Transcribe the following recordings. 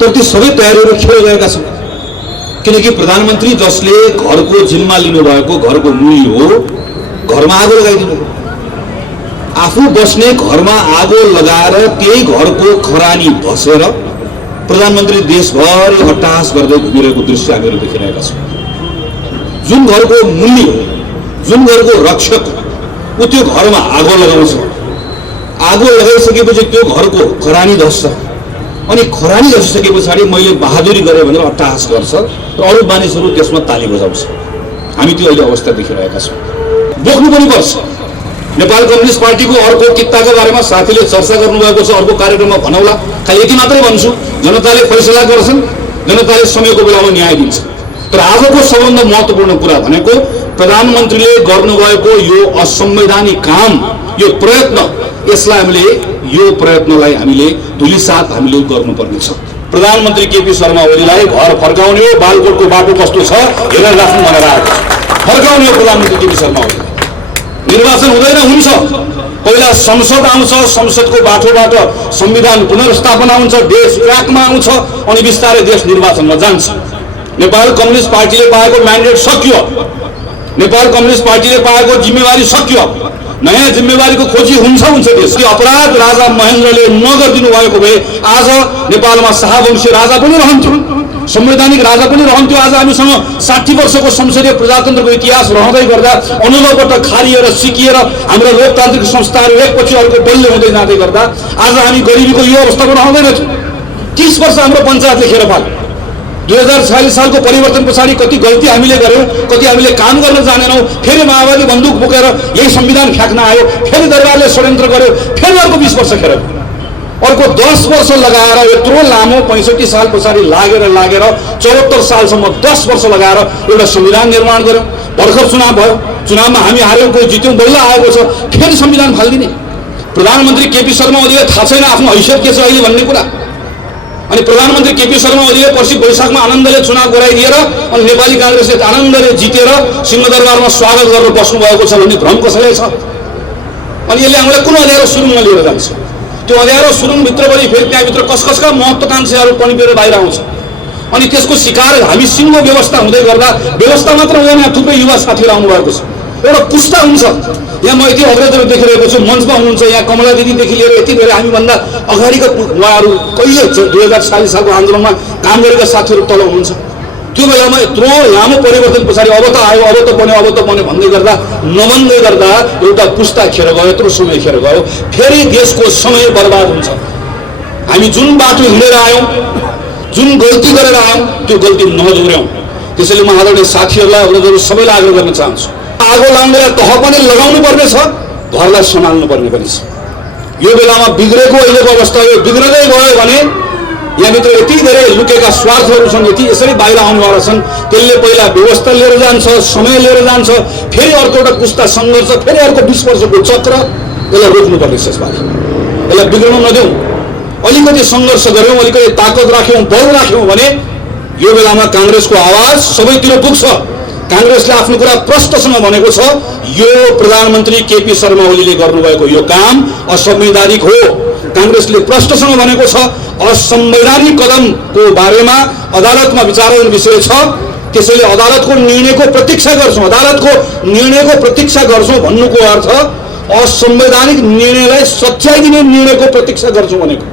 तर ती सबै तयारीहरू खेर गएका छन्। किनकि प्रधानमन्त्री जसले घरको जिम्मा लिनुभएको घरको मूल्य हो, घरमा आगो लगाइदिनु, आफू बस्ने घरमा आगो लगाएर त्यही घरको खरानी बसेर प्रधानमन्त्री देशभरि हट्टास गर्दै घुमिरहेको दृश्य हामीहरू देखिरहेका छौँ। जुन घरको मूल्य हो, जुन घरको रक्षक ऊ त्यो घरमा आगो लगाउँछ, आगो लगाइसकेपछि त्यो घरको खरानी धस्छ, अनि खरानी धसिसके पछाडि मैले बहादुरी गरेँ भनेर अट्टहास गर्छ र अरू मानिसहरू त्यसमा ताली बजाउँछ। हामी त्यो अहिले अवस्था देखिरहेका छौँ। बोक्नु पनि पर्छ। नेपाल कम्युनिस्ट पार्टीको अर्को कित्ताको बारेमा साथीले चर्चा गर्नुभएको छ, अर्को कार्यक्रममा भनौला। खालि यति मात्रै भन्छु, जनताले फैसला गर्छन्, जनताले समयको बेलामा न्याय दिन्छ। तर आजको सबभन्दा महत्त्वपूर्ण कुरा भनेको प्रधानमन्त्रीले गर्नुभएको यो असंवैधानिक काम, यो प्रयत्न, यसलाई हामीले, यो प्रयत्नलाई हामीले धुलिसात हामीले गर्नुपर्नेछ। प्रधानमन्त्री केपी शर्मा ओलीलाई घर फर्काउने हो, बालकोटको बाटो कस्तो छ हेरेर राख्नु भनेर आएको छ। फर्काउने हो प्रधानमन्त्री केपी शर्मा ओलीलाई। निर्वाचन हुँदैन, हुन्छ, पहिला संसद आउँछ, संसदको बाटोबाट संविधान पुनर्स्थापना हुन्छ, देश ट्र्याकमा आउँछ, अनि बिस्तारै देश निर्वाचनमा जान्छ। नेपाल कम्युनिस्ट पार्टीले पाएको म्यान्डेट सकियो, नेपाल कम्युनिस्ट पार्टीले पाएको जिम्मेवारी सकियो। नयाँ जिम्मेवारीको खोजी हुन्छ देश। अपराध राजा महेन्द्रले नगरिदिनु भएको भए आज नेपालमा शाहवंशी राजा पनि रहन्थ्यो, संवैधानिक राजा पनि रहन्थ्यो। आज हामीसँग 60 वर्षको संसदीय प्रजातन्त्रको इतिहास रहँदै गर्दा, अनुभवबाट खारिएर सिकिएर हाम्रा लोकतान्त्रिक संस्थाहरू एकपछि अर्को बलियो हुँदै जाँदै गर्दा आज हामी गरिबीको यो अवस्थामा रहँदैनथ्यौँ। 30 वर्ष हाम्रो पञ्चायतले खेर पाल्यो। 2046 सालको परिवर्तन पछाडि कति गल्ती हामीले गर्यौँ, कति हामीले काम गर्न जानेनौँ। फेरि माओवादी बन्दुक बोकेर यही संविधान फ्याँक्न आयो, फेरि दरबारले षड्यन्त्र गर्यो, फेरि अर्को 20 वर्ष खेर, अर्को 10 वर्ष लगाएर यत्रो लामो 65 साल पछाडि लागेर 74 सालसम्म 10 वर्ष लगाएर एउटा संविधान निर्माण गर्यौँ। भर्खर चुनाव भयो, चुनावमा हामी हार्यौँ, कोही जित्यौँ, बल्ल आएको छ, फेरि संविधान फालिदिने। प्रधानमन्त्री केपी शर्मा ओलीलाई थाहा छैन आफ्नो हैसियत के छ अहिले भन्ने कुरा। अनि प्रधानमन्त्री केपी शर्मा ओलीले पर्सि वैशाखमा आनन्दले चुनाव गराइदिएर अनि नेपाली काङ्ग्रेसले आनन्दले जितेर सिंहदरबारमा स्वागत गरेर बस्नु भएको छ भन्ने भ्रम कसैलाई छ? अनि यसले हामीलाई कुन अँध्यारो सुरुङमा लिएर जान्छ? त्यो अँध्यारो सुरुङभित्रबाट फेरि त्यहाँभित्र कसका महत्त्वाकांक्षीहरू पनिपेर बाहिर आउँछ। अनि त्यसको शिकार हामी सिङ्गो व्यवस्था हुँदै गर्दा, व्यवस्था मात्र हुँदैन, यहाँ थुप्रै युवा साथीहरू आउनुभएको छ, एउटा पुस्ता हुन्छ। यहाँ म यति अग्रजहरू देखिरहेको छु, मञ्चमा हुनुहुन्छ, यहाँ कमला दिदीदेखि लिएर यति धेरै हामीभन्दा अगाडिका उहाँहरू कहिले 2040 सालको आन्दोलनमा काम गरेका साथीहरू तल हुनुहुन्छ। त्यो बेलामा यत्रो लामो परिवर्तन पछाडि अब त आयो, अब त बन्यो भन्दै गर्दा नभन्दै गर्दा एउटा पुस्ता खेर गयो, यत्रो समय खेर गयो, फेरि देशको समय बर्बाद हुन्छ। हामी जुन बाटो हिँडेर आयौँ, जुन गल्ती गरेर आयौँ, त्यो गल्ती नदोहोर्याउँ। त्यसैले म आदरणीय साथीहरूलाई, अग्रजहरू सबैलाई आग्रह गर्न चाहन्छु, आगो लाग्नेलाई तह पनि लगाउनु पर्ने छ, घरलाई सम्हाल्नु पर्ने पनि छ। यो बेलामा बिग्रेको अहिलेको अवस्था यो बिग्रदै गयो भने यहाँभित्र यति धेरै लुकेका स्वार्थहरू छन्, यति यसरी बाहिर आउनुवाला छन्। त्यसले पहिला व्यवस्था लिएर जान्छ, समय लिएर जान्छ, फेरि अर्को एउटा पुस्ता सङ्घर्ष, फेरि अर्को 20 वर्षको चक्र। यसलाई रोक्नुपर्ने छ, यसबारे यसलाई बिग्रन नदेऊ। अलिकति सङ्घर्ष गऱ्यौँ, अलिकति ताकत राख्यौँ, बल राख्यौँ भने यो बेलामा काङ्ग्रेसको आवाज सबैतिर पुग्छ। काङ्ग्रेसले आफ्नो कुरा प्रष्टसँग भनेको छ, यो प्रधानमन्त्री केपी शर्मा ओलीले गर्नुभएको यो काम असंवैधानिक हो। काङ्ग्रेसले प्रष्टसँग भनेको छ, असंवैधानिक कदमको बारेमा अदालतमा विचाराधीन विषय छ, त्यसैले अदालतको निर्णयको प्रतीक्षा गर्छौँ। अदालतको निर्णयको प्रतीक्षा गर्छौँ भन्नुको अर्थ असंवैधानिक निर्णयलाई सच्याइदिने निर्णयको प्रतीक्षा गर्छौँ भनेको।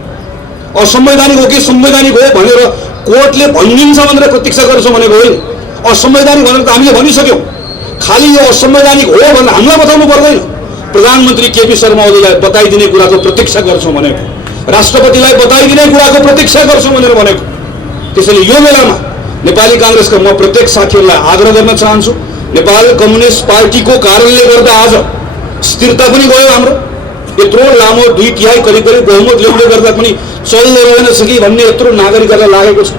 असंवैधानिक हो कि संवैधानिक हो भनेर कोर्टले भनिदिन्छ भनेर प्रतीक्षा गर्छौँ भनेको होइन। असंवैधानिक भनेर त हामीले भनिसक्यौँ, खालि यो असंवैधानिक हो भनेर हामीलाई बताउनु पर्दैन। प्रधानमन्त्री केपी शर्मा ओलीलाई बताइदिने कुराको प्रतीक्षा गर्छौँ भनेको, राष्ट्रपतिलाई बताइदिने कुराको प्रतीक्षा गर्छौँ भनेर भनेको। त्यसैले यो बेलामा नेपाली काङ्ग्रेसका म प्रत्येक साथीहरूलाई आग्रह गर्न चाहन्छु, नेपाल कम्युनिस्ट पार्टीको कारणले गर्दा आज स्थिरता पनि गयो हाम्रो। यत्रो लामो 2/3 करिब बहुमत ल्याउँदै गर्दा पनि चल्दै रहेनछ कि भन्ने यत्रो नागरिकहरूलाई लागेको छ।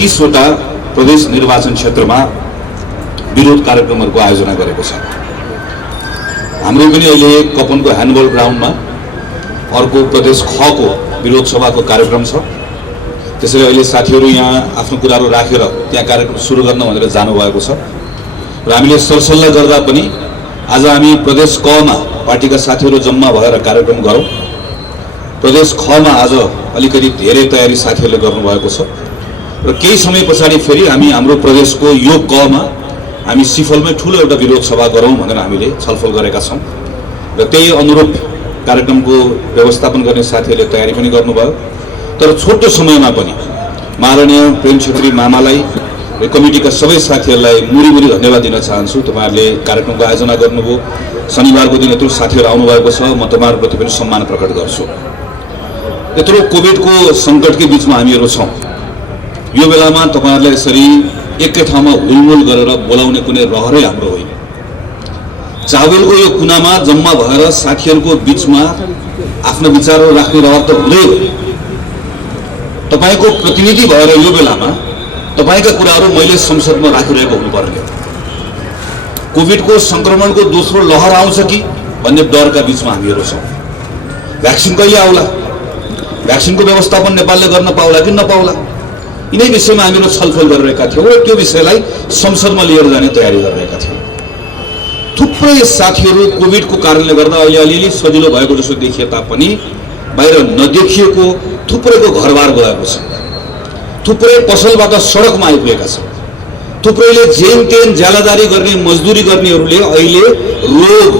30वटा प्रदेश निर्वाचन क्षेत्रमा विरोध कार्यक्रमहरूको आयोजना गरेको छ। हाम्रो पनि अहिले कपनको ह्यान्डबल ग्राउन्डमा अर्को प्रदेश ख को विरोध सभाको कार्यक्रम छ। त्यसैले अहिले साथीहरू यहाँ आफ्नो कुराहरू राखेर त्यहाँ कार्यक्रम सुरु गर्न भनेर जानुभएको छ र हामीले सरसल्लाह गर्दा पनि आज हामी प्रदेश क मा पार्टीका साथीहरू जम्मा भएर कार्यक्रम गरौँ। प्रदेश ख मा आज अलिकति धेरै तयारी साथीहरूले गर्नुभएको छ र केही समय पछाडि फेरि हामी हाम्रो प्रदेशको यो क मा हामी सिफलमै ठुलो एउटा विरोध सभा गरौँ भनेर हामीले छलफल गरेका छौँ र त्यही अनुरूप कार्यक्रमको व्यवस्थापन गर्ने साथीहरूले तयारी पनि गर्नुभयो। तर छोटो समयमा पनि माननीय प्रेम छेत्री मामालाई र कमिटीका सबै साथीहरूलाई मुरी धन्यवाद दिन चाहन्छु। तपाईहरुले कार्यक्रमको आयोजना गर्नुभयो। शनिबारको दिन यत्रो साथीहरू आउनुभएको छ, म तपाईहरुप्रति पनि सम्मान प्रकट गर्छु। यत्रो कोभिडको सङ्कटकै बीचमा हामीहरू छौँ। यो बेलामा तपाईहरुलाई यसरी एकै ठाउँमा हुलमुल गरेर बोलाउने कुनै रहरै हाम्रो होइन। चावलको यो कुनामा जम्मा भएर साथीहरूको बीचमा आफ्नो विचारहरू राख्ने रहर त हुँदैन। तपाईको प्रतिनिधि भएर यो बेलामा तपाईका कुराहरू मैले संसदमा राखिरहेको हुनुपर्ने। कोभिडको संक्रमणको दोस्रो लहर आउँछ कि भन्ने डरका बीचमा हामीहरू छौँ। भ्याक्सिन कहिले आउला, भ्याक्सिनको व्यवस्थापन नेपालले गर्न पाउला कि नपाउला, यिनै विषयमा हामीहरू छलफल गरिरहेका थियौँ र त्यो विषयलाई संसदमा लिएर जाने तयारी गरिरहेका थियौँ। थुप्रै साथीहरू कोभिडको कारणले गर्दा अहिले अलिअलि सजिलो भएको जस्तो देखिए तापनि बाहिर नदेखिएको थुप्रैको घरबार गएको छ। थुप्रै पसलबाट सडकमा आइपुगेका छन्। थुप्रैले जेन तेन ज्यालादारी गर्ने मजदुरी गर्नेहरूले अहिले रोग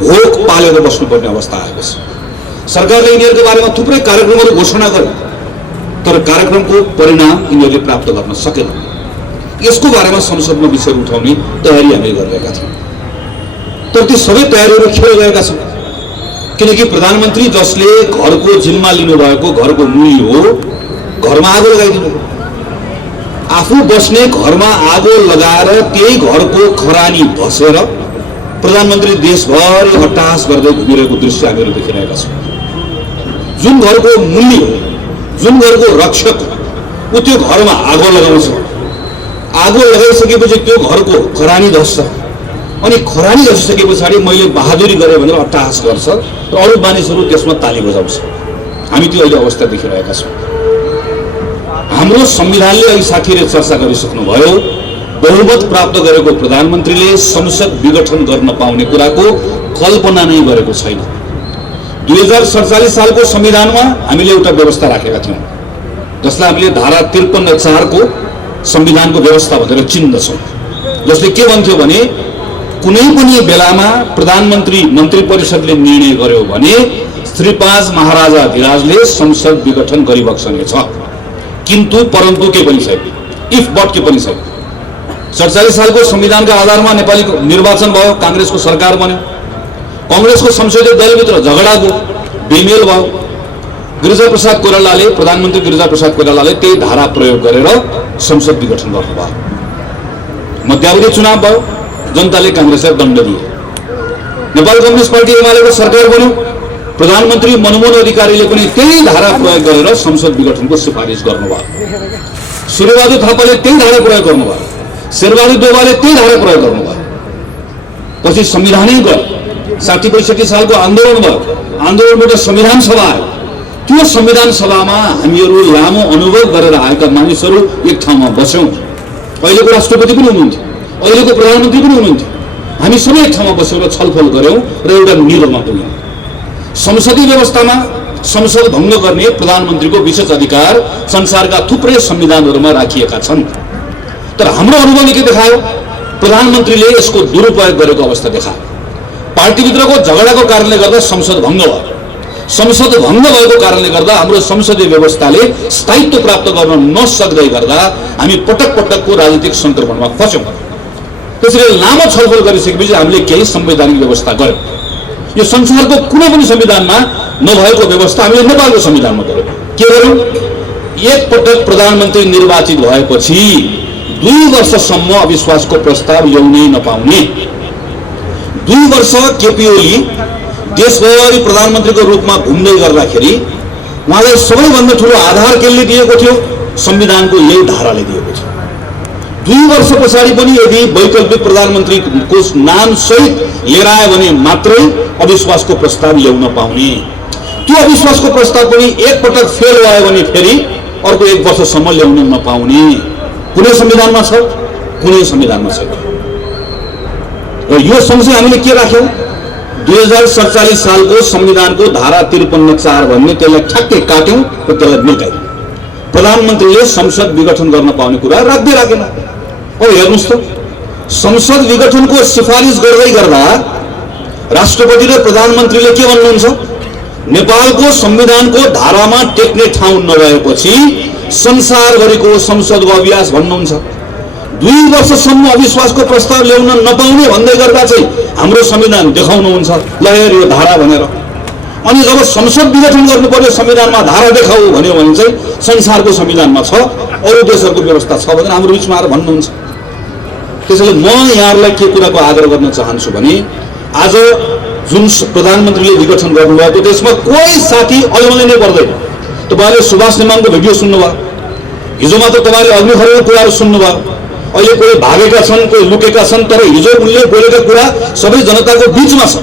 भोक पालेर बस्नुपर्ने अवस्था आएको छ। सरकारले यिनीहरूको बारेमा थुप्रै कार्यक्रमहरू घोषणा गर्यो, तर कार्यक्रमको परिणाम यिनीहरूले प्राप्त गर्न सकेन। यसको बारेमा संसदमा विषय उठाउने तयारी हामी गरिरहेका थियौँ। तर ती सबै तयारीहरू खेर गएका छन्, किनकि प्रधानमन्त्री जसले घरको जिम्मा लिनुभएको घरको मूल्य हो, घरमा आगो लगाइदिनु। आफू बस्ने घरमा आगो लगाएर त्यही घरको खरानी धसेर प्रधानमन्त्री देशभरि हट्टास गर्दै घुमिरहेको दृश्य हामीहरू देखिरहेका छौँ। जुन घरको मूल्य हो, जुन घरको रक्षक हो, त्यो घरमा आगो लगाउँछ। आगो लगाइसकेपछि त्यो घरको खरानी धस्छ अनि खरानी धसिसके पछाडि मैले बहादुरी गरेँ भनेर अट्टहास गर्छ र अरू मानिसहरू त्यसमा ताली बजाउँछ। हामी त्यो अहिले अवस्था देखिरहेका छौँ। हाम्रो संविधानले अहिले साथीहरूले चर्चा गरिसक्नुभयो, बहुमत प्राप्त गरेको प्रधानमन्त्रीले संसद विघटन गर्न पाउने कुराको कल्पना नै गरेको छैन। 2047 सालको संविधानमा हामीले एउटा व्यवस्था राखेका थियौँ जसलाई हामीले धारा 53(4) को संविधानको व्यवस्था भनेर चिन्दछौँ, जसले के भन्थ्यो भने कुनै पनि बेलामा प्रधानमन्त्री मन्त्री परिषदले निर्णय गर्यो भने श्री 5 महाराजाधिराजले संसद विघटन गरिबक्सनेछ। किन्तु परन्तु के पनि छैन, इफ बट के पनि छैन। 47 सालको संविधानका आधारमा नेपाली निर्वाचन भयो, काङ्ग्रेसको सरकार बन्यो। काङ्ग्रेसको संसदीय दलभित्र झगडा भयो, बेमेल भयो। गिरिजाप्रसाद कोइरालाले, प्रधानमन्त्री गिरिजाप्रसाद कोइरालाले त्यही धारा प्रयोग गरेर संसद विघटन गर्नुभयो। मध्यावधि चुनाव भयो, जनताले काङ्ग्रेसलाई दण्ड दिए। नेपाल कम्युनिस्ट पार्टी एमालेको सरकार बन्यो। प्रधानमन्त्री मनमोहन अधिकारीले पनि त्यही धारा प्रयोग गरेर संसद विघटनको सिफारिस गर्नुभयो। सूर्यबहादुर थापाले त्यही धारा प्रयोग गर्नुभयो। शेरबहादुर देउवाले त्यही धारा प्रयोग गर्नुभयो। पछि संविधानै गयो। 60-65 सालको आन्दोलन भयो। आन्दोलनबाट संविधान सभा आयो। त्यो संविधान सभामा हामीहरू लामो अनुभव गरेर आएका मानिसहरू एक ठाउँमा बस्यौँ। अहिलेको राष्ट्रपति पनि हुनुहुन्थ्यो, अहिलेको प्रधानमन्त्री पनि हुनुहुन्थ्यो। हामी सबै एक ठाउँमा बसेर छलफल गऱ्यौँ र एउटा निर्णयमा पुग्यौँ। संसदीय व्यवस्थामा संसद भङ्ग गर्ने प्रधानमन्त्रीको विशेष अधिकार संसारका थुप्रै संविधानहरूमा राखिएका छन्। तर हाम्रो अनुभवले के देखायो? प्रधानमन्त्रीले यसको दुरुपयोग गरेको अवस्था देखायो। पार्टीभित्रको झगडाको कारणले गर्दा संसद भङ्ग भयो। संसद भङ्ग भएको कारणले गर्दा हाम्रो संसदीय व्यवस्थाले स्थायित्व प्राप्त गर्न नसक्दै गर्दा हामी पटक पटकको राजनीतिक सङ्क्रमणमा फस्यौँ। त्यसैले लामो छलफल गरिसकेपछि हामीले केही संवैधानिक व्यवस्था गर्यौँ। यो संसारको कुनै पनि संविधानमा नभएको व्यवस्था हामीले नेपालको संविधानमा गर्यौँ। के गर्यौँ? एक पटक प्रधानमन्त्री निर्वाचित भएपछि 2 वर्षसम्म अविश्वासको प्रस्ताव ल्याउनै नपाउने। 2 वर्ष केपी ओली देशभरि प्रधानमन्त्रीको रूपमा घुम्दै गर्दाखेरि उहाँलाई सबैभन्दा ठुलो आधार केले दिएको थियो? संविधानको यही धाराले दिएको छ। 2 वर्ष पछाडि पनि यदि वैकल्पिक प्रधानमन्त्रीको नाम सहित लिएर आयो भने मात्रै अविश्वासको प्रस्ताव ल्याउन पाउने। त्यो अविश्वासको प्रस्ताव पनि एक पटक फेल भयो भने फेरि अर्को 1 वर्षसम्म ल्याउन नपाउने कुनै संविधानमा छ, कुनै संविधानमा छैन। र यो सँगसँगै हामीले के राख्यौं, 2047 सालको संविधानको धारा 53(4) भन्ने त्यसलाई ठ्याक्कै काट्यौं र त्यसलाई मिल्कायौं। प्रधानमन्त्रीले संसद विघटन गर्न पाउने कुरा राख्दै राखेन। अब हेर्नुस् त, संसद विघटनको सिफारिस गर्दै गर्दा राष्ट्रपति र प्रधानमन्त्रीले के भन्नुहुन्छ, नेपालको संविधानको धारामा टेक्ने ठाउँ नभएपछि संसारभरिको संसदको अभ्यास भन्नुहुन्छ। 2 वर्षसम्म अविश्वासको प्रस्ताव ल्याउन नपाउने भन्दै गर्दा चाहिँ हाम्रो संविधान देखाउनुहुन्छ, ल हेर यो धारा भनेर। अनि जब संसद विघटन गर्नु पर्यो संविधानमा धारा देखाऊ भन्यो भने चाहिँ संसारको संविधानमा छ, अरू देशहरूको व्यवस्था छ भनेर हाम्रो बिचमा आएर भन्नुहुन्छ। त्यसैले म यहाँहरूलाई के कुराको आग्रह गर्न चाहन्छु भने आज जुन प्रधानमन्त्रीले विघटन गर्नुभएको त्यसमा कोही साथी अलमलै नै पर्दैन। तपाईले सुभाष नेमाङको भिडियो सुन्नुभयो, हिजो मात्र तपाईले अग्निखरको कुराहरू सुन्नुभयो, अहिले कोही भागेका छन्, कोही लुकेका छन्, तर हिजो उनले बोलेका कुरा सबै जनताको बीचमा छ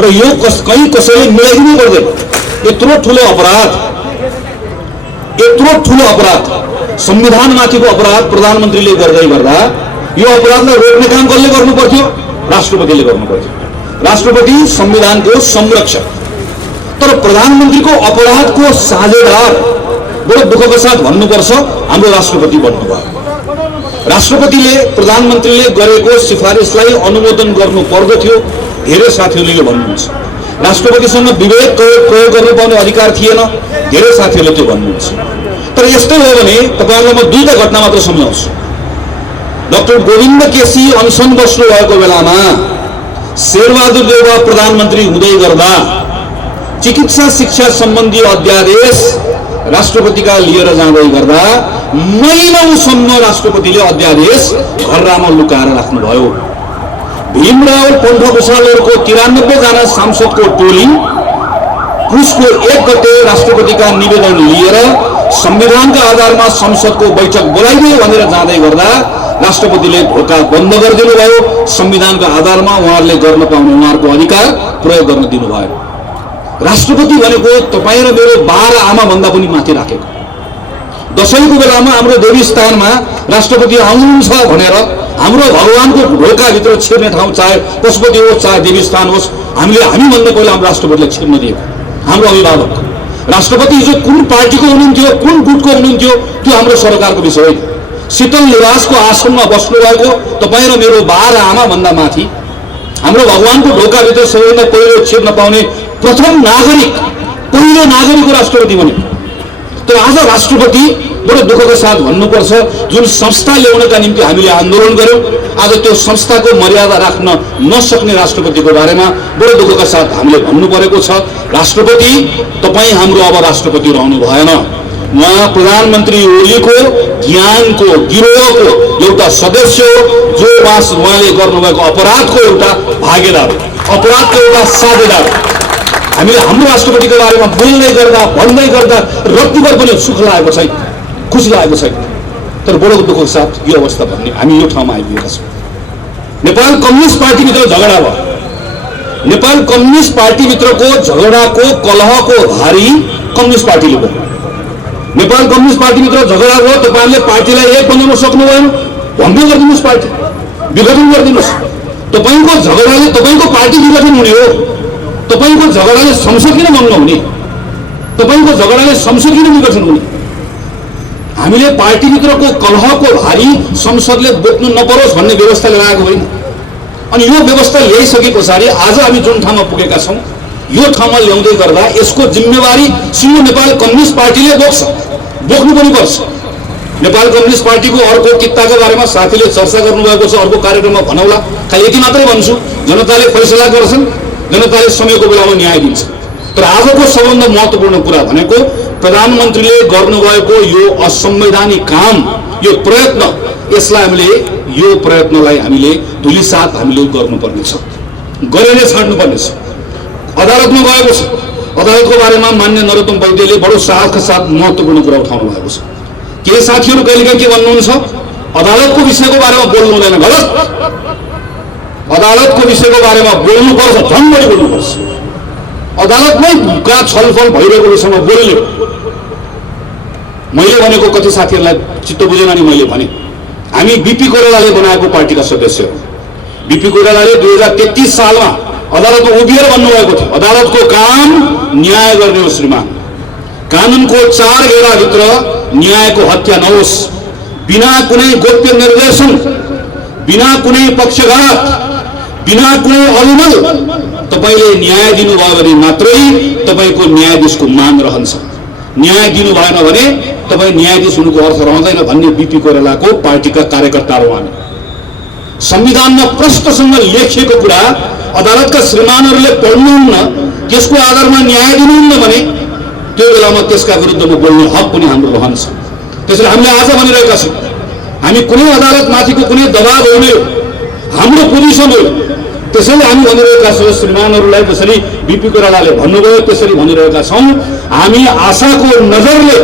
र यो कहीँ कसैले मिलाइदिनु पर्दैन। यत्रो ठुलो अपराध संविधानमाथिको अपराध प्रधानमन्त्रीले गर्दै गर्दा यो अपराधलाई रोक्ने काम कसले गर्नु पर्थ्यो, राष्ट्रपतिले गर्नु पर्थ्यो। राष्ट्रपति संविधानको संरक्षक, तर प्रधानमन्त्रीको अपराधको साझेदार बडो दुःखको साथ भन्नुपर्छ हाम्रो राष्ट्रपति बन्नुभयो। राष्ट्रपतिले प्रधानमन्त्रीले गरेको सिफारिसलाई अनुमोदन गर्नु पर्दथ्यो, धेरै साथीहरूले यो भन्नुहुन्छ। राष्ट्रपतिसँग विवेक प्रयोग गर्नु पाउने अधिकार थिएन, धेरै साथीहरूले त्यो भन्नुहुन्छ। तर यस्तै हो भने तपाईहरुलाई म 2टा घटना मात्र सम्झाउँछु। डाक्टर गोविन्द केसी अनसन बस्नु भएको बेलामा शेरबहादुर देउवा प्रधानमन्त्री हुँदै गर्दा चिकित्सा शिक्षा सम्बन्धी अध्यादेश राष्ट्रपतिका लिएर जाँदै गर्दा महिनौसम्म राष्ट्रपतिले अध्यादेश घरमा लुकाएर राख्नुभयो। भीमराव पन्थ भूषालको 93 जना सांसदको टोली पुसको 1 गते राष्ट्रपतिका निवेदन लिएर संविधानका आधारमा संसदको बैठक बोलाइदियो भनेर जाँदै गर्दा राष्ट्रपतिले ढोका बन्द गरिदिनु भयो। संविधानका आधारमा उहाँहरूले गर्न पाउने उहाँहरूको अधिकार प्रयोग गर्न दिनु भयो। राष्ट्रपति भनेको तपाईँ र मेरो 12 आमा भन्दा पनि माथि राखेको। दशैंको बेलामा हाम्रो देवीस्थानमा राष्ट्रपति आउनुहुन्छ भनेर हाम्रो भगवानको ढोकाभित्र छिर्ने ठाउँ चाहे पशुपति होस् चाहे देवीस्थान होस्, हामी भन्दा पहिला हाम्रो राष्ट्रपतिलाई छिर्न दिएको हाम्रो अभिभावक। राष्ट्रपति हिजो कुन पार्टीको हुनुहुन्थ्यो, कुन गुटको हुनुहुन्थ्यो, त्यो हाम्रो सरकारको विषय होइन। शीतल निवासको आसनमा बस्नुभएको तपाईँ र मेरो 12 आमा भन्दा माथि हाम्रो भगवानको ढोकाभित्र सबैभन्दा पहिलो छिर्न पाउने प्रथम नागरिक, पहिलो नागरिकको राष्ट्रपति बन्यो। तर आज राष्ट्रपति बडो दुःखको साथ भन्नुपर्छ, जुन संस्था ल्याउनका निम्ति हामीले आन्दोलन गर्यौं, आज त्यो संस्थाको मर्यादा राख्न नसक्ने राष्ट्रपतिको बारेमा बडो दुःखका साथ हामीले भन्नु परेको छ। राष्ट्रपति तपाईँ हाम्रो अब राष्ट्रपति रहनु भएन। उहाँ प्रधानमन्त्री ओलीको ज्ञानको गिरोहको एउटा सदस्य हो, जो उहाँले गर्नुभएको अपराधको एउटा भागीदार, अपराधको एउटा साझेदार। हामीले हाम्रो राष्ट्रपतिको बारेमा बोल्दै गर्दा भन्दै गर्दा रत्तिभर पनि सुख लागेको छैन, खुसी लागेको छैन। तर बडो दुःखको साथ यो अवस्था भन्ने हामी यो ठाउँमा आइपुगेका छौँ। नेपाल कम्युनिस्ट पार्टीभित्र झगडा भयो। नेपाल कम्युनिस्ट पार्टीभित्रको झगडाको कलहको भारी कम्युनिस्ट पार्टीले बोल्यो। नेपाल कम्युनिस्ट पार्टीभित्र झगडा भयो, तपाईहरुले पार्टीलाई एक बनाउन सक्नु भएन, भङ्ग गरिदिनुस्, पार्टी विघटन गरिदिनुस्। तपाईको झगडाले तपाईको पार्टी विघटन हुने हो, तपाईको झगडाले संसद किन भङ्ग हुने, तपाईको झगडाले संसद किन विघटन हुने। हामीले पार्टीभित्रको कलहको भारी संसदले बोक्नु नपरोस् भन्ने व्यवस्था ल्याएको होइन। अनि यो व्यवस्था ल्याइसके पछाडि आज हामी जुन ठाउँमा पुगेका छौँ, यो ठाउँमा ल्याउँदै गर्दा यसको जिम्मेवारी सिङ्गो नेपाल कम्युनिस्ट पार्टीले बोक्नु पनि पर्छ। नेपाल कम्युनिस्ट पार्टीको अर्को कित्ताको बारेमा साथीले चर्चा गर्नुभएको छ, अर्को कार्यक्रममा भनौला। खालि यति मात्रै भन्छु, जनताले फैसला गर्छन्, जनताले समयको बेलामा न्याय दिन्छ। तर आजको सबभन्दा महत्त्वपूर्ण कुरा भनेको प्रधानमन्त्रीले गर्नुभएको यो असंवैधानिक काम, यो प्रयत्न, यो प्रयत्नलाई हामीले धुलिसात हामीले गर्नुपर्नेछ, गरेर छाड्नुपर्नेछ। अदालतमा गएको छ, अदालतको बारेमा मान्य नरोत्तम वैद्यले बडो साहसका साथ महत्त्वपूर्ण कुरा उठाउनु भएको छ। के साथीहरू कहिलेकाहीँ के भन्नुहुन्छ, अदालतको विषयको बारेमा बोल्नु हुँदैन, गलत। अदालतको विषयको बारेमा बोल्नुपर्छ, झन् बढी बोल्नुपर्छ। अदालतमै का छलफल भइरहेको विषयमा बोल्यो। मैले भनेको कति साथीहरूलाई चित्त बुझेन नि, मैले भने हामी बीपी कोइरालाले बनाएको पार्टीका सदस्य हो। बीपी कोइरालाले 2033 सालमा अदालतमा उभिएर भन्नुभएको थियो, अदालतको काम न्याय गर्ने हो श्रीमान, कानुनको 4 घेराभित्र न्यायको हत्या नहोस्, बिना कुनै गोप्य निर्देशन, बिना कुनै पक्षघात, बिना कुनै अलमल तपाईले न्याय दिनुभयो भने मात्रै तपाईको न्यायाधीशको मान रहन्छ। न्याय दिनु भएन भने तपाई न्यायाधीश हुनुको अर्थ रहँदैन भन्ने बीपी कोइरालाको पार्टीका कार्यकर्ताहरू हामी। संविधानमा प्रष्टसँग लेखिएको कुरा अदालतका श्रीमानहरूले पढ्नुहुन्न, त्यसको आधारमा न्याय दिनुहुन्न भने त्यो बेलामा त्यसका विरुद्धमा बोल्ने हक पनि हाम्रो रहन्छ। त्यसैले हामीले आज भनिरहेका छौँ, हामी कुनै अदालतमाथिको कुनै दबाब होइन, हाम्रो पोजिसन हो। त्यसैले हामी भनिरहेका छौँ, श्रीमानहरूलाई जसरी बीपी कोइरालाले भन्नुभयो त्यसरी भनिरहेका छौँ, हामी आशाको नजरले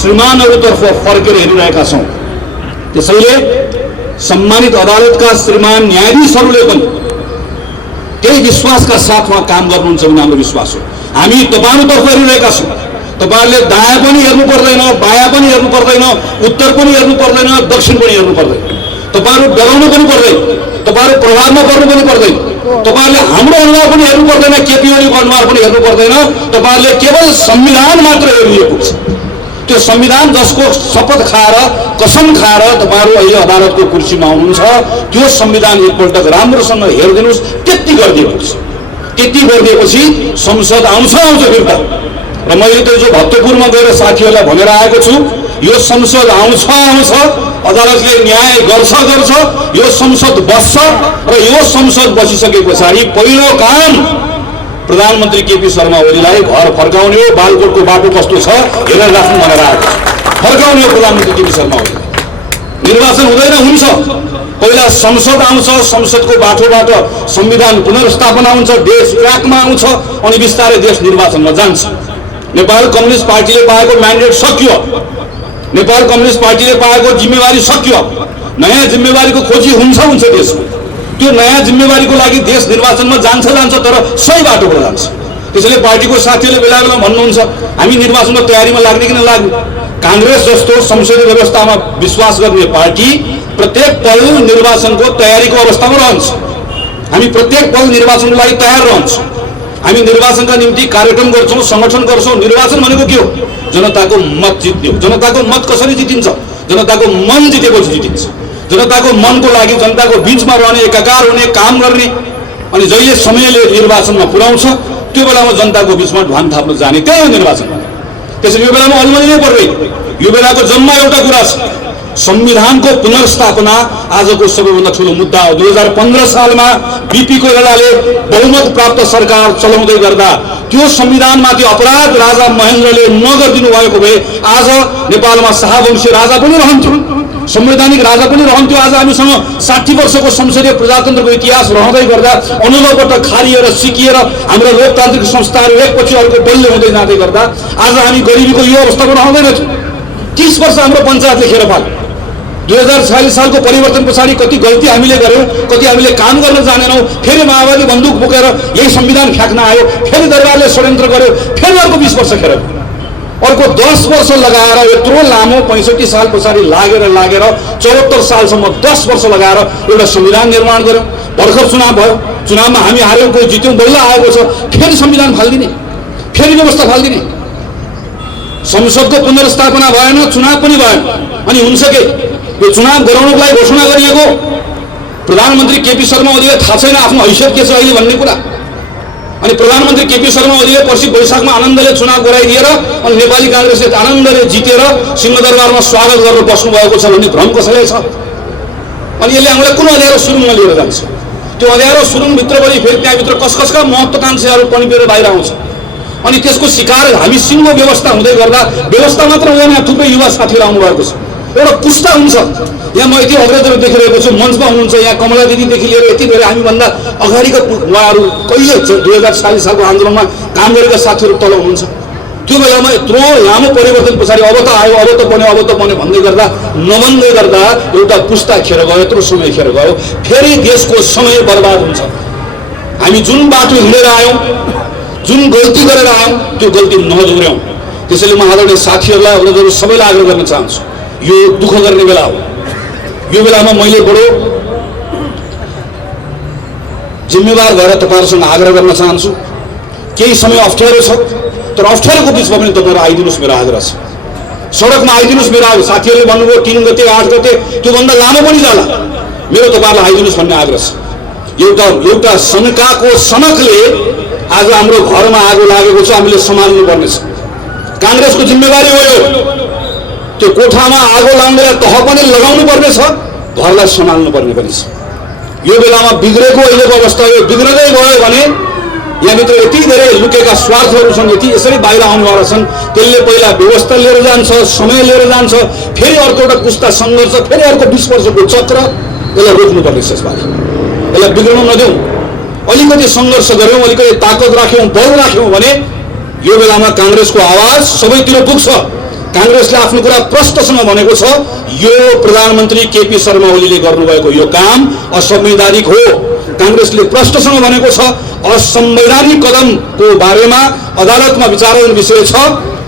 श्रीमानहरूतर्फ फर्केर हेरिरहेका छौँ। त्यसैले सम्मानित अदालतका श्रीमान न्यायाधीशहरूले पनि त्यही विश्वासका साथमा काम गर्नुहुन्छ भन्ने हाम्रो विश्वास हो। हामी तपाईँहरूतर्फ हेरिरहेका छौँ। तपाईहरूले दायाँ पनि हेर्नु पर्दैन, बायाँ पनि हेर्नु पर्दैन, उत्तर पनि हेर्नु पर्दैन, दक्षिण पनि हेर्नु पर्दैन। तपाईँहरू डराउनु पनि पर्दैन, तपाईँहरू प्रभावमा पर्नु पनि पर्दैन, तपाईँहरूले हाम्रो अनुहार पनि हेर्नु पर्दैन, केपी ओलीको अनुहार पनि हेर्नु पर्दैन। तपाईँहरूले केवल संविधान मात्र हेरिएको छ। त्यो संविधान जसको शपथ खाएर कसम खाएर तपाईँहरू अहिले अदालतको कुर्सीमा हुनुहुन्छ, त्यो संविधान एकपल्ट राम्रोसँग हेरिदिनुहोस्। त्यति गरिदिएपछि संसद आउँछ फिर्ता। र मैले त्यो जो भक्तपुरमा गएर साथीहरूलाई भनेर आएको छु, यो संसद आउँछ, अदालतले न्याय गर्छ, यो संसद बस्छ। र यो संसद बसिसके पछाडि पहिलो काम प्रधानमन्त्री केपी शर्मा ओलीलाई घर फर्काउने हो। बालकोटको बाटो कस्तो छ हेरेर राख्नु भनेर आएको छ। फर्काउने हो प्रधानमन्त्री केपी शर्मा ओली। निर्वाचन हुँदैन, हुन्छ, पहिला संसद आउँछ, संसदको बाटोबाट संविधान पुनर्स्थापना हुन्छ, देश ट्र्याकमा आउँछ, अनि बिस्तारै देश निर्वाचनमा जान्छ। नेपाल कम्युनिस्ट पार्टीले पाएको म्यान्डेट सकियो, नेपाल कम्युनिस्ट पार्टीले पाएको जिम्मेवारी सकियो। नयाँ जिम्मेवारीको खोजी हुन्छ देशमा। त्यो नयाँ जिम्मेवारीको लागि देश निर्वाचनमा जान्छ, तर सही बाटोबाट जान्छ। त्यसैले पार्टीको साथीहरूले बेला बेला भन्नुहुन्छ, हामी निर्वाचनको तयारीमा लाग्ने कि नलाग्ने। कांग्रेस जस्तो संसदीय व्यवस्थामा विश्वास गर्ने पार्टी प्रत्येक पल निर्वाचनको तयारीको अवस्थामा रहन्छ। हामी प्रत्येक पल निर्वाचनको लागि तयार रहन्छौँ। हामी निर्वाचनका निम्ति कार्यक्रम गर्छौँ, संगठन गर्छौँ। निर्वाचन भनेको के हो? जनताको मत जित्ने हो। जनताको मत कसरी जितिन्छ? जनताको मन जितेपछि जितिन्छ। जनताको मनको लागि जनताको बीचमा रहने, एकाकार हुने, काम गर्ने, अनि जहिले समयले निर्वाचनमा पुर्याउँछ त्यो बेलामा जनताको बीचमा ढ्वान थाप्न जाने, त्यही हो निर्वाचन। त्यसैले यो बेलामा अलमली नै पर्दैन। यो बेलाको जम्मा एउटा कुरा छ, संविधानको पुनर्स्थापना आजको सबैभन्दा ठुलो मुद्दा हो। 2015 सालमा बीपी कोइरालाले बहुमत प्राप्त सरकार चलाउँदै गर्दा त्यो संविधानमाथि अपराध राजा महेन्द्रले नगरिदिनु भएको भए आज नेपालमा शाहवंशी राजा पनि रहन्थ्यो, संवैधानिक राजा पनि रहन्थ्यो। आज हामीसँग 60 वर्षको संसदीय प्रजातन्त्रको इतिहास रहँदै गर्दा अनुभवबाट खारिएर सिकिएर हाम्रो लोकतान्त्रिक संस्थाहरू एकपछि अर्को बलियो हुँदै जाँदै गर्दा आज हामी गरिबीको यो अवस्थामा रहँदैनथ्यौँ। 30 वर्ष हाम्रो पञ्चायतले खेर पाल्यो। 2046 सालको परिवर्तन पछाडि कति गल्ती हामीले गर्यौँ, कति हामीले काम गर्न जानेनौँ। फेरि माओवादी बन्दुक बोकेर यही संविधान फ्याँक्न आयो, फेरि दरबारले षड्यन्त्र गर्यो, फेरि अर्को 20 वर्ष खेर, अर्को 10 वर्ष लगाएर यत्रो लामो 65 साल पछाडि लागेर 74 सालसम्म 10 वर्ष लगाएर एउटा संविधान निर्माण गर्यौँ। भर्खर चुनाव भयो, चुनावमा हामी हार्यौँ, कोही जित्यौँ, बल्ल आएको छ, फेरि संविधान फालिदिने, फेरि व्यवस्था फालिदिने। संसदको पुनर्स्थापना भएन, चुनाव पनि भएन, अनि हुन्छ के? यो चुनाव गराउनको लागि घोषणा गरिएको प्रधानमन्त्री केपी शर्मा ओलीले थाहा छैन आफ्नो हैसियत के छ अहिले भन्ने कुरा। अनि प्रधानमन्त्री केपी शर्मा ओलीले पर्सि वैशाखमा आनन्दले चुनाव गराइदिएर अनि नेपाली कांग्रेसले आनन्दले जितेर सिंहदरबारमा स्वागत गर्न बस्नुभएको छ भन्ने भ्रम कसैलाई छ? अनि यसले हामीलाई कुन अँध्यारो सुरुङमा लिएर जान्छ? त्यो अँध्यारो सुरुङभित्र पनि फेरि त्यहाँभित्र कसका महत्त्वाकांक्षाहरू पनिपेर बाहिर आउँछ। अनि त्यसको शिकार हामी सिंह व्यवस्था हुँदै गर्दा, व्यवस्था मात्र हुँदैन, यहाँ थुप्रै युवा साथीहरू आउनुभएको छ, एउटा पुस्ता हुन्छ। यहाँ म यति अग्रजहरू देखिरहेको छु, मञ्चमा हुनुहुन्छ, यहाँ कमला दिदीदेखि लिएर यति धेरै हामीभन्दा अगाडिका उहाँहरू कहिले 2040 सालको आन्दोलनमा काम गरेका साथीहरू तल हुनुहुन्छ। त्यो बेलामा यत्रो लामो परिवर्तन पछाडि अब त आयो, अब त बन्यो भन्दै गर्दा नबन्दै गर्दा एउटा पुस्ता खेर गयो, यत्रो समय खेर गयो, फेरि देशको समय बर्बाद हुन्छ। हामी जुन बाटो हिँडेर आयौँ, जुन गल्ती गरेर आयौँ, त्यो गल्ती नदोहोर्याउँ। त्यसैले म आदरणीय साथीहरूलाई, अग्रजहरू सबैलाई आग्रह गर्न चाहन्छु, यो दुःख गर्ने बेला हो। यो बेलामा मैले बडो जिम्मेवार भएर तपाईँहरूसँग आग्रह गर्न चाहन्छु। केही समय अप्ठ्यारो छ, तर अप्ठ्यारोको बिचमा पनि तपाईँहरू आइदिनुहोस्, मेरो आग्रह छ। सडकमा आइदिनुहोस्, मेरो आग्रह। साथीहरूले भन्नुभयो 3 गते 8 गते, त्योभन्दा लामो पनि जाला, मेरो तपाईँहरूलाई आइदिनुहोस् भन्ने आग्रह छ। एउटा शङ्काको सनकले आज हाम्रो घरमा आगो लागेको छ, हामीले सम्हाल्नु पर्नेछ। काङ्ग्रेसको जिम्मेवारी हो यो। त्यो कोठामा आगो लाग्नेलाई तह पनि लगाउनु पर्नेछ, घरलाई सम्हाल्नु पर्ने पनि छ। यो बेलामा बिग्रेको अहिलेको अवस्था यो बिग्रदै गयो भने यहाँभित्र यति धेरै लुकेका स्वार्थहरू छन्, यति यसरी बाहिर आउनेवाला छन्। त्यसले पहिला व्यवस्था लिएर जान्छ, समय लिएर जान्छ, फेरि अर्को एउटा पुस्ता सङ्घर्ष, फेरि अर्को 20 वर्षको चक्र। यसलाई रोक्नुपर्ने छ। यसपालि यसलाई बिग्रन नदेऊ। अलिकति सङ्घर्ष गऱ्यौँ, अलिकति ताकत राख्यौँ, बल राख्यौँ भने यो बेलामा काङ्ग्रेसको आवाज सबैतिर पुग्छ। काङ्ग्रेसले आफ्नो कुरा प्रष्टसँग भनेको छ, यो प्रधानमन्त्री केपी शर्मा ओलीले गर्नुभएको यो काम असंवैधानिक हो। काङ्ग्रेसले प्रष्टसँग भनेको छ, असंवैधानिक कदमको बारेमा अदालतमा विचाराधीन विषय छ।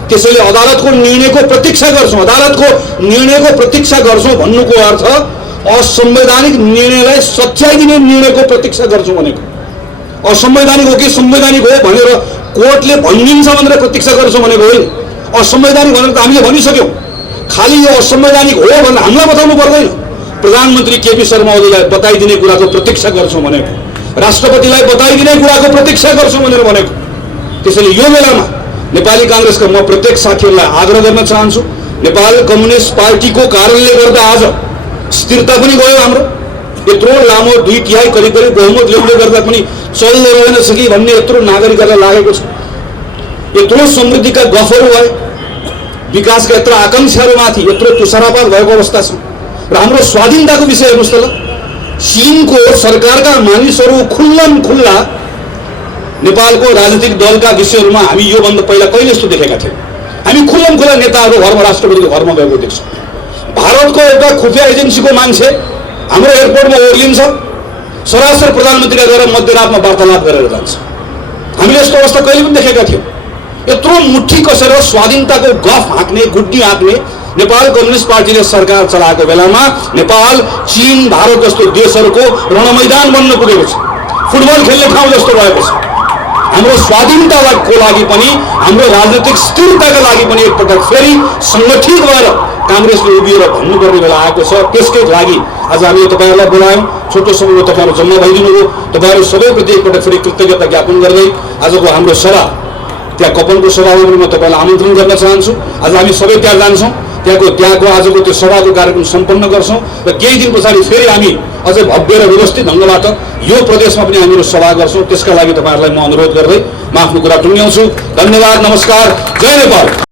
त्यसैले अदालतको निर्णयको प्रतीक्षा गर्छौँ। अदालतको निर्णयको प्रतीक्षा गर्छौँ भन्नुको अर्थ असंवैधानिक निर्णयलाई सच्याइदिने निर्णयको प्रतीक्षा गर्छौँ भनेको। असंवैधानिक हो कि संवैधानिक हो भनेर कोर्टले भनिदिन्छ भनेर प्रतीक्षा गर्छौँ भनेको होइन। असंवैधानिक भनेर त हामीले भनिसक्यौँ। खालि यो असंवैधानिक हो भनेर हामीलाई बताउनु पर्दैन। प्रधानमन्त्री केपी शर्मा ओलीलाई बताइदिने कुराको प्रतीक्षा गर्छौँ भनेको, राष्ट्रपतिलाई बताइदिने कुराको प्रतीक्षा गर्छौँ भनेर भनेको। त्यसैले यो बेलामा नेपाली काङ्ग्रेसका म प्रत्येक साथीहरूलाई आग्रह गर्न चाहन्छु, नेपाल कम्युनिस्ट पार्टीको कारणले गर्दा आज स्थिरता पनि गयो। हाम्रो यत्रो लामो 2/3 करिब बहुमत ल्याउँदै गर्दा पनि चल्दो रहेनछ कि भन्ने यत्रो नागरिकहरूलाई लागेको छ। यत्रो समृद्धिका गफहरू भए, विकासका यत्रो आकाङ्क्षाहरूमाथि यत्रो तुषारपात भएको अवस्था छ। र हाम्रो स्वाधीनताको विषय हेर्नुहोस् त ल, चीनको सरकारका मानिसहरू खुल्ला नेपालको राजनीतिक दलका विषयहरूमा हामी योभन्दा पहिला कहिले यस्तो देखेका थियौँ। हामी खुल्ला नेताहरू घरमा, राष्ट्रपतिको घरमा गएको देख्छौँ। भारतको एउटा खुफिया एजेन्सीको मान्छे हाम्रो एयरपोर्टमा ओर्लिन्छ, सरासर प्रधानमन्त्रीलाई गएर मध्यरातमा वार्तालाप गरेर जान्छ। हामीले यस्तो अवस्था कहिले पनि देखेका थियौँ। यत्रो मुठी कसेर स्वाधीनताको गफ हाँक्ने, गुड्डी हाँक्ने नेपाल कम्युनिस्ट पार्टीले सरकार चलाएको बेलामा नेपाल, चीन, भारत जस्तो देशहरूको रणमैदान बन्न पुगेको छ। फुटबल खेल्ने ठाउँ जस्तो भएको छ। हाम्रो स्वाधीनताको लागि पनि, हाम्रो राजनीतिक स्थिरताका लागि पनि एकपटक फेरि सङ्गठित भएर काङ्ग्रेसले उभिएर भन्नुपर्ने बेला आएको छ। त्यसकै लागि आज हामीले तपाईँहरूलाई बोलायौँ। छोटो समयमा तपाईँहरू जम्मा भइदिनु हो। तपाईँहरू सबैप्रति एकपटक फेरि कृतज्ञता ज्ञापन गर्दै आजको हाम्रो सभा, त्यहाँ कपनको सभामा पनि म तपाईँलाई आमन्त्रण गर्न चाहन्छु। आज हामी सबै त्यहाँ जान्छौँ। त्यहाँको आजको त्यो सभाको कार्यक्रम सम्पन्न गर्छौँ र केही दिन पछाडि फेरि हामी अझै भव्य र व्यवस्थित ढङ्गबाट यो प्रदेशमा पनि हामीहरू सभा गर्छौँ। त्यसका लागि तपाईँहरूलाई म अनुरोध गर्दै म आफ्नो कुरा टुङ्ग्याउँछु। धन्यवाद, नमस्कार, जय नेपाल।